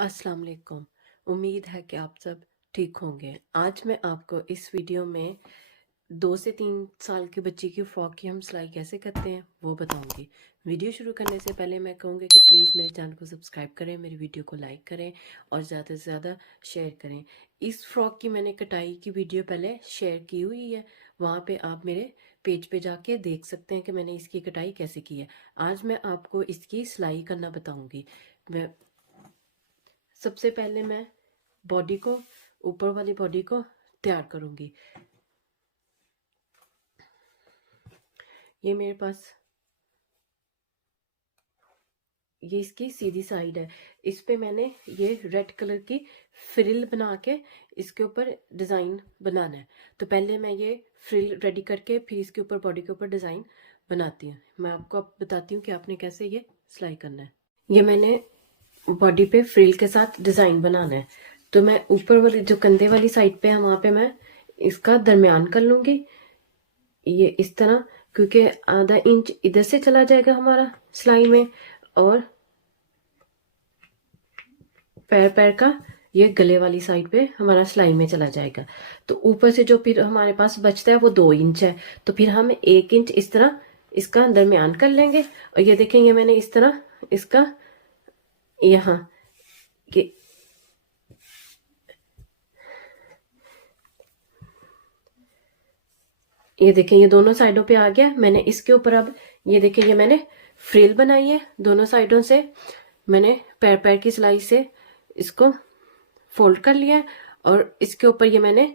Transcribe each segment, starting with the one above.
अस्सलाम वालेकुम। उम्मीद है कि आप सब ठीक होंगे। आज मैं आपको इस वीडियो में 2 से 3 साल की बच्ची की फ्रॉक की हम सिलाई कैसे करते हैं वो बताऊंगी। वीडियो शुरू करने से पहले मैं कहूँगी कि प्लीज़ मेरे चैनल को सब्सक्राइब करें, मेरी वीडियो को लाइक करें और ज़्यादा से ज़्यादा शेयर करें। इस फ्रॉक की मैंने कटाई की वीडियो पहले शेयर की हुई है, वहाँ पे आप मेरे पेज पे जाके देख सकते हैं कि मैंने इसकी कटाई कैसे की है। आज मैं आपको इसकी सिलाई करना बताऊँगी। मैं सबसे पहले मैं बॉडी को, ऊपर वाली बॉडी को तैयार करूंगी। ये मेरे पास ये इसकी सीधी साइड है। इस पे मैंने ये रेड कलर की फ्रिल बना के इसके ऊपर डिज़ाइन बनाना है। तो पहले मैं ये फ्रिल रेडी करके फिर इसके ऊपर बॉडी के ऊपर डिज़ाइन बनाती हूँ। मैं आपको अब बताती हूँ कि आपने कैसे ये सिलाई करना है। ये मैंने बॉडी पे फ्रिल के साथ डिज़ाइन बनाना है। तो मैं ऊपर वाली जो कंधे वाली साइड पे है वहाँ पे मैं इसका दरमियान कर लूँगी, ये इस तरह, क्योंकि आधा इंच इधर से चला जाएगा हमारा सिलाई में और पैर पैर का ये गले वाली साइड पे हमारा सिलाई में चला जाएगा। तो ऊपर से जो फिर हमारे पास बचता है वो 2 इंच है, तो फिर हम 1 इंच इस तरह इसका दरमियान कर लेंगे। और ये देखेंगे मैंने इस तरह इसका यहाँ ये देखें ये दोनों साइडों पे आ गया। मैंने इसके ऊपर अब ये देखें ये मैंने फ्रिल बनाई है दोनों साइडों से। मैंने पैर पैर की सिलाई से इसको फोल्ड कर लिया है और इसके ऊपर ये मैंने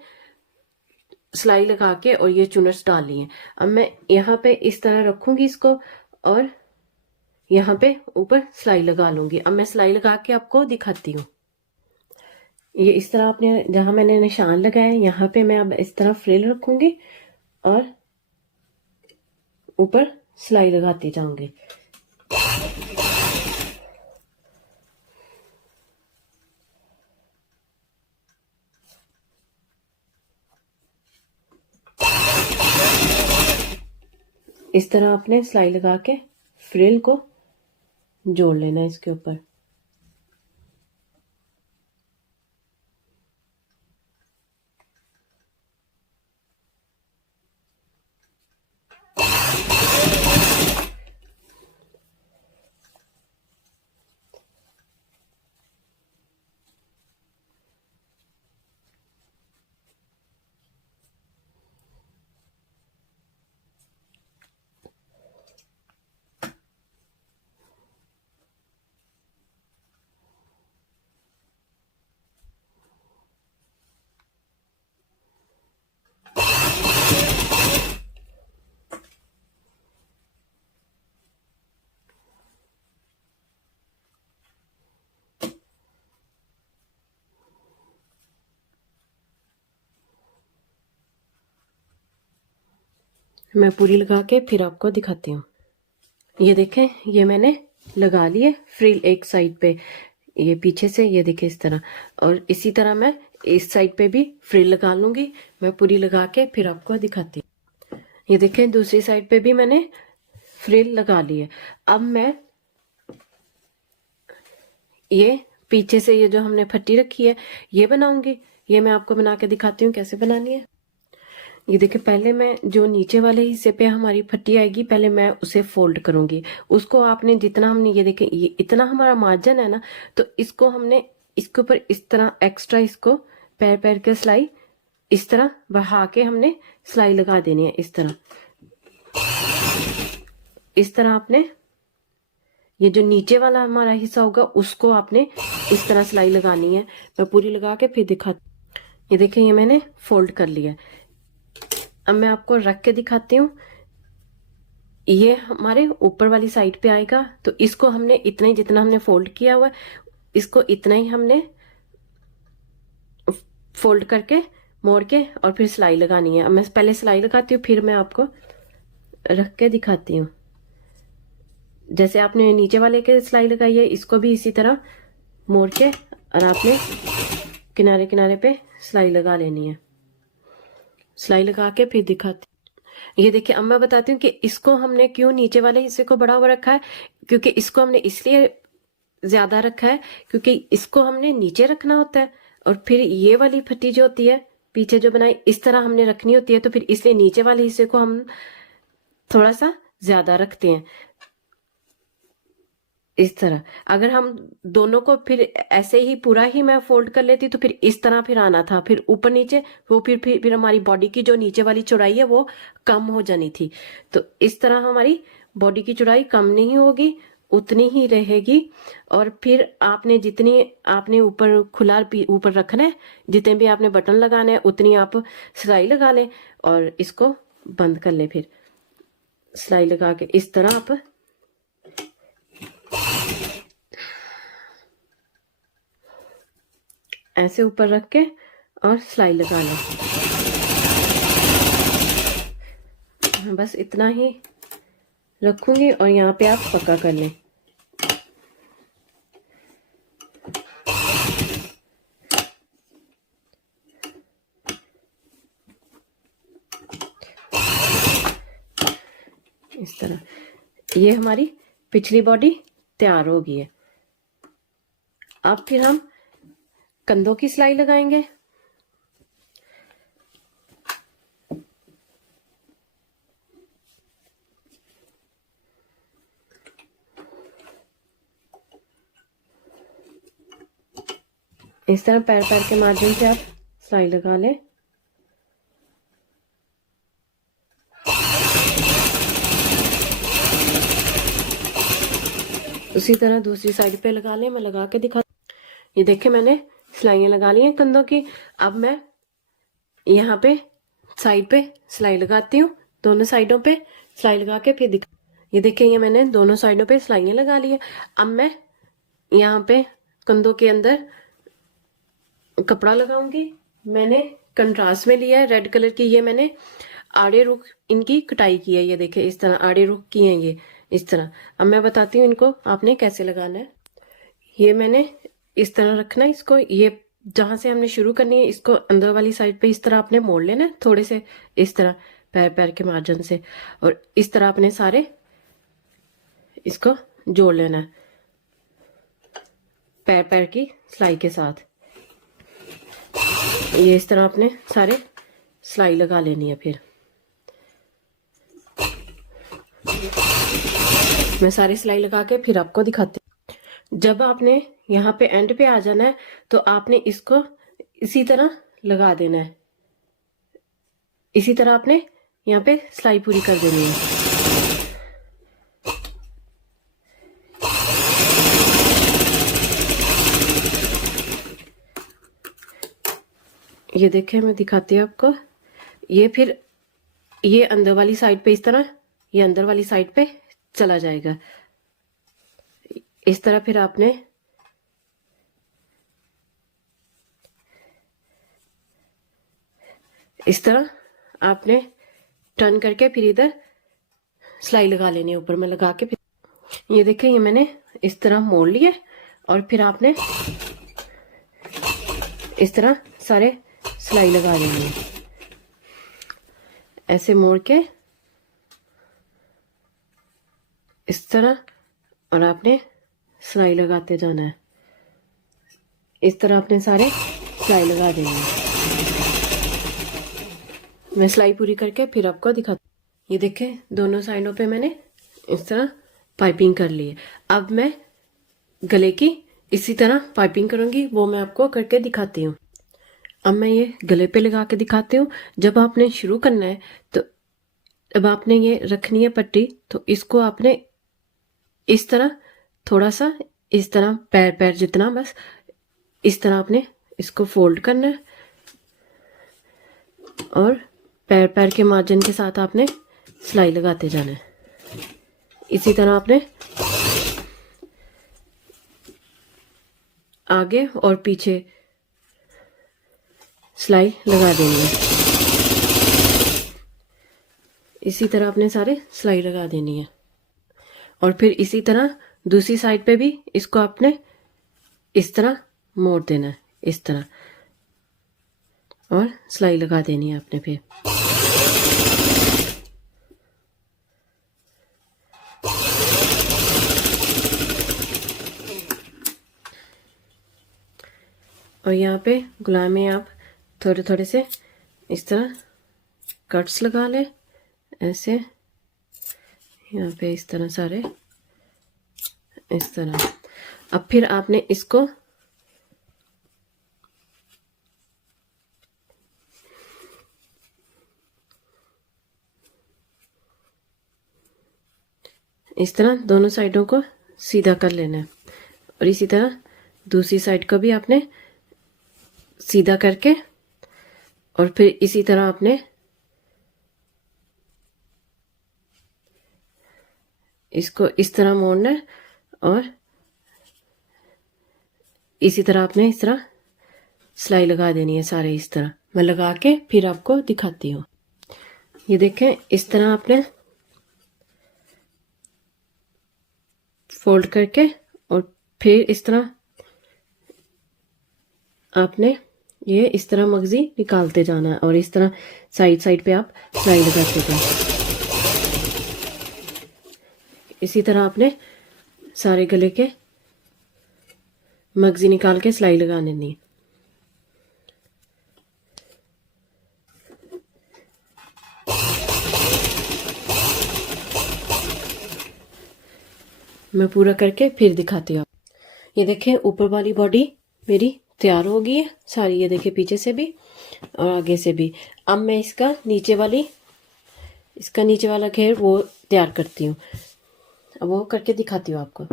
सिलाई लगा के और ये चुनर्स डाल ली है। अब मैं यहाँ पे इस तरह रखूंगी इसको और यहाँ पे ऊपर सिलाई लगा लूंगी। अब मैं सिलाई लगा के आपको दिखाती हूँ। ये इस तरह आपने जहां मैंने निशान लगाया है यहाँ पे मैं अब इस तरह फ्रिल रखूंगी और ऊपर सिलाई लगाती जाऊंगी। इस तरह आपने सिलाई लगा के फ्रिल को जोड़ लेना है इसके ऊपर। मैं पूरी लगा के फिर आपको दिखाती हूँ। ये देखें ये मैंने लगा लिए फ्रिल एक साइड पे, ये पीछे से ये देखें इस तरह, और इसी तरह मैं इस साइड पे भी फ्रिल लगा लूंगी। मैं पूरी लगा के फिर आपको दिखाती हूँ। ये देखें दूसरी साइड पे भी मैंने फ्रिल लगा ली है। अब मैं ये पीछे से ये जो हमने फट्टी रखी है ये बनाऊंगी। ये मैं आपको बना के दिखाती हूँ कैसे बनानी है। ये देखिए पहले मैं जो नीचे वाले हिस्से पे हमारी फट्टी आएगी पहले मैं उसे फोल्ड करूंगी। उसको आपने जितना हमने ये देखे ये इतना हमारा मार्जिन है ना, तो इसको हमने इसके ऊपर इस तरह एक्स्ट्रा इसको पैर पैर के सिलाई इस तरह बढ़ा के हमने सिलाई लगा देनी है। इस तरह आपने ये जो नीचे वाला हमारा हिस्सा होगा उसको आपने इस तरह सिलाई लगानी है। मैं पूरी लगा के फिर दिखाती। ये देखें ये मैंने फोल्ड कर लिया। अब मैं आपको रख के दिखाती हूँ। ये हमारे ऊपर वाली साइड पे आएगा, तो इसको हमने इतना ही जितना हमने फोल्ड किया हुआ इसको इतना ही हमने फोल्ड करके मोड़ के और फिर सिलाई लगानी है। अब मैं पहले सिलाई लगाती हूँ फिर मैं आपको रख के दिखाती हूँ। जैसे आपने नीचे वाले के सिलाई लगाई है इसको भी इसी तरह मोड़ के और आपने किनारे किनारे पे सिलाई लगा लेनी है। सिलाई लगा के फिर दिखाती। ये देखिए अब मैं बताती हूँ कि इसको हमने क्यों नीचे वाले हिस्से को बढ़ा हुआ रखा है, क्योंकि इसको हमने इसलिए ज्यादा रखा है क्योंकि इसको हमने नीचे रखना होता है और फिर ये वाली पट्टी जो होती है पीछे जो बनाई इस तरह हमने रखनी होती है, तो फिर इसलिए नीचे वाले हिस्से को हम थोड़ा सा ज्यादा रखते हैं इस तरह। अगर हम दोनों को फिर ऐसे ही पूरा ही मैं फोल्ड कर लेती तो फिर इस तरह फिर आना था, फिर ऊपर नीचे, वो फिर हमारी बॉडी की जो नीचे वाली चौड़ाई है वो कम हो जानी थी। तो इस तरह हमारी बॉडी की चौड़ाई कम नहीं होगी, उतनी ही रहेगी। और फिर आपने जितनी आपने ऊपर खुला ऊपर रखना है, जितने भी आपने बटन लगाने हैं उतनी आप सिलाई लगा लें और इसको बंद कर लें। फिर सिलाई लगा के इस तरह आप ऐसे ऊपर रख के और सिलाई लगा लें। बस इतना ही रखूंगी और यहाँ पे आप पक्का कर लें। इस तरह ये हमारी पिछली बॉडी तैयार हो गई है। अब फिर हम कंधों की सिलाई लगाएंगे। इस तरह पैर पैर के मार्जिन से आप सिलाई लगा लें। उसी तरह दूसरी साइड पे लगा लें। मैं लगा के दिखा, ये देखें मैंने सिलाइयाँ लगा ली हैं कंधों की। अब मैं यहाँ पे साइड पे सिलाई लगाती हूँ, दोनों साइडों पे सिलाई लगा के फिर दिखा। ये देखें ये मैंने दोनों साइडों पे सिलाइयाँ लगा ली है। अब मैं यहाँ पे कंधों के अंदर कपड़ा लगाऊंगी। मैंने कंट्रास्ट में लिया है रेड कलर की। ये मैंने आड़े रुख इनकी कटाई की है, ये देखें इस तरह आड़े रुख किए हैं ये इस तरह। अब मैं बताती हूँ इनको आपने कैसे लगाना है। ये मैंने इस तरह रखना है इसको, ये जहां से हमने शुरू करनी है इसको अंदर वाली साइड पे इस तरह आपने मोड़ लेना है थोड़े से, इस तरह पैर पैर के मार्जिन से, और इस तरह आपने सारे इसको जोड़ लेना है पैर पैर की सिलाई के साथ। ये इस तरह आपने सारे सिलाई लगा लेनी है। फिर मैं सारी सिलाई लगा के फिर आपको दिखाती हूँ। जब आपने यहाँ पे एंड पे आ जाना है तो आपने इसको इसी तरह लगा देना है। इसी तरह आपने यहाँ पे सिलाई पूरी कर देनी है। ये देखें मैं दिखाती हूँ आपको। ये फिर ये अंदर वाली साइड पे इस तरह, ये अंदर वाली साइड पे चला जाएगा इस तरह। फिर आपने इस तरह आपने टर्न करके फिर इधर सिलाई लगा लेनी है ऊपर में लगा के। फिर ये देखें ये मैंने इस तरह मोड़ लिया और फिर आपने इस तरह सारे सिलाई लगा लेनी है ऐसे मोड़ के इस तरह, और आपने सिलाई लगाते जाना है इस तरह। आपने सारे सिलाई लगा देनी है। मैं सिलाई पूरी करके फिर आपको दिखाती। ये देखें दोनों साइडों पे मैंने इस तरह पाइपिंग कर ली है। अब मैं गले की इसी तरह पाइपिंग करूंगी, वो मैं आपको करके दिखाती हूँ। अब मैं ये गले पे लगा के दिखाती हूँ। जब आपने शुरू करना है तो अब आपने ये रखनी है पट्टी, तो इसको आपने इस तरह थोड़ा सा इस तरह पैर पैर जितना, बस इस तरह आपने इसको फोल्ड करना है और पैर पैर के मार्जिन के साथ आपने सिलाई लगाते जाना है। इसी तरह आपने आगे और पीछे सिलाई लगा देनी है। इसी तरह आपने सारे सिलाई लगा देनी है और फिर इसी तरह दूसरी साइड पे भी इसको आपने इस तरह मोड़ देना है इस तरह, और सिलाई लगा देनी है आपने। फिर और यहाँ पे गुलाम में आप थोड़े थोड़े से इस तरह कट्स लगा लें, ऐसे यहाँ पे इस तरह सारे इस तरह। अब फिर आपने इसको इस तरह दोनों साइडों को सीधा कर लेना है और इसी तरह दूसरी साइड को भी आपने सीधा करके और फिर इसी तरह आपने इसको इस तरह मोड़ना है और इसी तरह आपने इस तरह सिलाई लगा देनी है सारे इस तरह। मैं लगा के फिर आपको दिखाती हूँ। ये देखें, इस तरह आपने फोल्ड करके और फिर इस तरह आपने ये इस तरह मगजी निकालते जाना है और इस तरह साइड साइड पे आप सिलाई लगाते जाए। इसी तरह आपने सारे गले के मगजी निकाल के सिलाई लगा लेनी है। मैं पूरा करके फिर दिखाती हूँ। ये देखें, ऊपर वाली बॉडी मेरी तैयार हो गई है सारी। ये देखें, पीछे से भी और आगे से भी। अब मैं इसका नीचे वाला घेर वो तैयार करती हूँ। अब वो करके दिखाती हूँ आपको।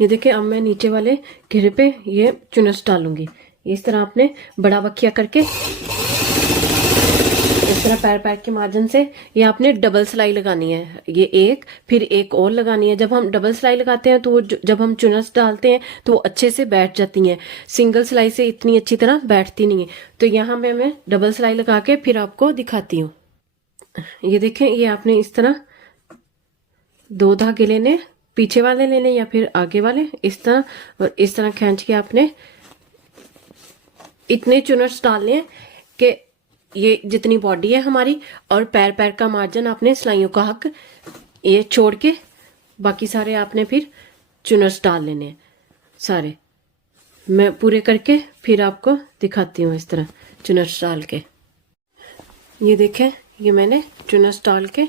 ये देखें, अब मैं नीचे वाले घेरे पे ये चुनस डालूंगी। इस तरह आपने बड़ा बखिया करके इस तरह पैर पैर के मार्जिन से ये आपने डबल सिलाई लगानी है। ये एक फिर एक और लगानी है। जब हम डबल सिलाई लगाते हैं तो वो जब हम चुनस डालते हैं तो वो अच्छे से बैठ जाती हैं। सिंगल सिलाई से इतनी अच्छी तरह बैठती नहीं है। तो यहाँ पे मैं डबल सिलाई लगा के फिर आपको दिखाती हूँ। ये देखें, ये आपने इस तरह 2 धागे लेने, पीछे वाले लेने या फिर आगे वाले, इस तरह और इस तरह खींच के आपने इतने चुनट्स डालने हैं कि ये जितनी बॉडी है हमारी और पैर पैर का मार्जिन आपने सिलाइयों का हक ये छोड़ के बाकी सारे आपने फिर चुनट्स डाल लेने हैं सारे। मैं पूरे करके फिर आपको दिखाती हूँ इस तरह चुनट्स डाल के। ये देखें, ये मैंने चुनट्स डाल के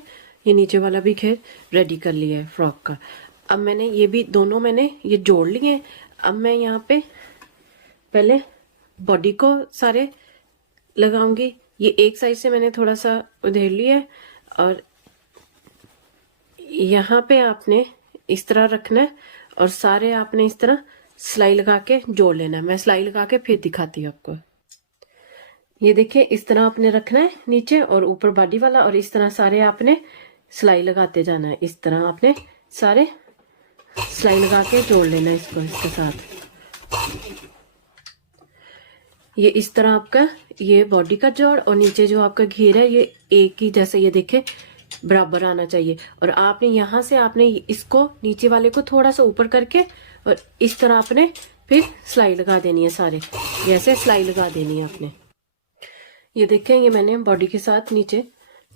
ये नीचे वाला भी घेर रेडी कर लिया है फ्रॉक का। अब मैंने ये भी दोनों मैंने ये जोड़ लिए हैं। अब मैं यहाँ पे पहले बॉडी को सारे लगाऊंगी। ये एक साइड से मैंने थोड़ा सा उधेड़ लिया है और यहाँ पे आपने इस तरह रखना है और सारे आपने इस तरह सिलाई लगा के जोड़ लेना है। मैं सिलाई लगा के फिर दिखाती हूँ आपको। ये देखिए, इस तरह आपने रखना है नीचे और ऊपर बॉडी वाला और इस तरह सारे आपने सिलाई लगाते जाना है। इस तरह आपने सारे सिलाई लगा के जोड़ लेना है इसको इसके साथ। ये इस तरह आपका ये बॉडी का जोड़ और नीचे जो आपका घेर है ये एक ही जैसे ये देखे बराबर आना चाहिए। और आपने यहाँ से आपने इसको नीचे वाले को थोड़ा सा ऊपर करके और इस तरह आपने फिर सिलाई लगा देनी है। सारे जैसे सिलाई लगा देनी है आपने। ये देखें, ये मैंने बॉडी के साथ नीचे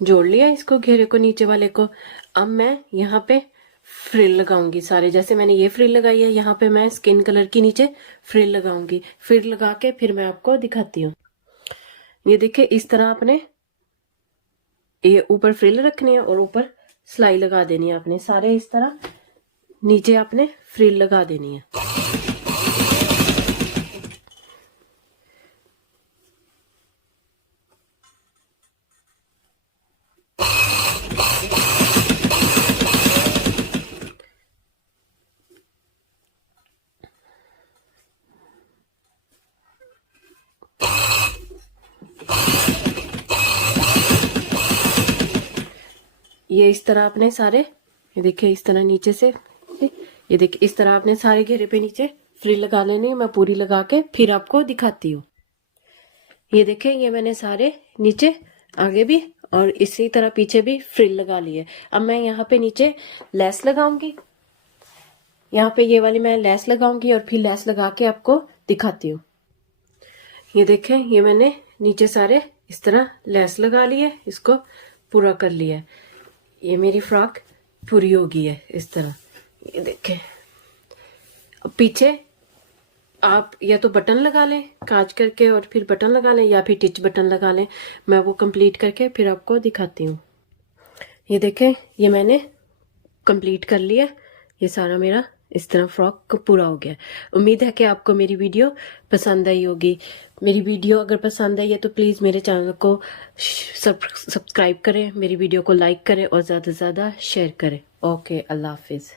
जोड़ लिया इसको, घेरे को, नीचे वाले को। अब मैं यहाँ पे फ्रिल लगाऊंगी सारे। जैसे मैंने ये फ्रिल लगाई है, यहाँ पे मैं स्किन कलर की नीचे फ्रिल लगाऊंगी। फ्रिल लगा के फिर मैं आपको दिखाती हूँ। ये देखिए, इस तरह आपने ये ऊपर फ्रिल रखनी है और ऊपर सिलाई लगा देनी है आपने। सारे इस तरह नीचे आपने फ्रिल लगा देनी है। ये इस तरह आपने सारे, ये देखिए इस तरह नीचे से, ये देखिए इस तरह आपने सारे घेरे पे नीचे फ्रिल लगा लेनी। मैं पूरी लगा के फिर आपको दिखाती हूँ। ये देखिए, ये मैंने सारे नीचे आगे भी और इसी तरह पीछे भी फ्रिल लगा लिए। अब मैं यहाँ पे नीचे लेस लगाऊंगी। यहाँ पे ये वाली मैं लेस लगाऊंगी और फिर लेस लगा के आपको दिखाती हूँ। ये देखें, ये मैंने नीचे सारे इस तरह लेस लगा लिए, इसको पूरा कर लिया है। ये मेरी फ्रॉक पूरी हो गई है इस तरह। ये देखें, अब पीछे आप या तो बटन लगा लें काज करके और फिर बटन लगा लें, या फिर टिच बटन लगा लें। मैं वो कंप्लीट करके फिर आपको दिखाती हूँ। ये देखें, ये मैंने कंप्लीट कर लिया। ये सारा मेरा इस तरह फ्रॉक पूरा हो गया। उम्मीद है कि आपको मेरी वीडियो पसंद आई होगी। मेरी वीडियो अगर पसंद आई है तो प्लीज़ मेरे चैनल को सब्सक्राइब करें, मेरी वीडियो को लाइक करें और ज़्यादा से ज़्यादा शेयर करें। ओके, अल्लाह हाफिज़।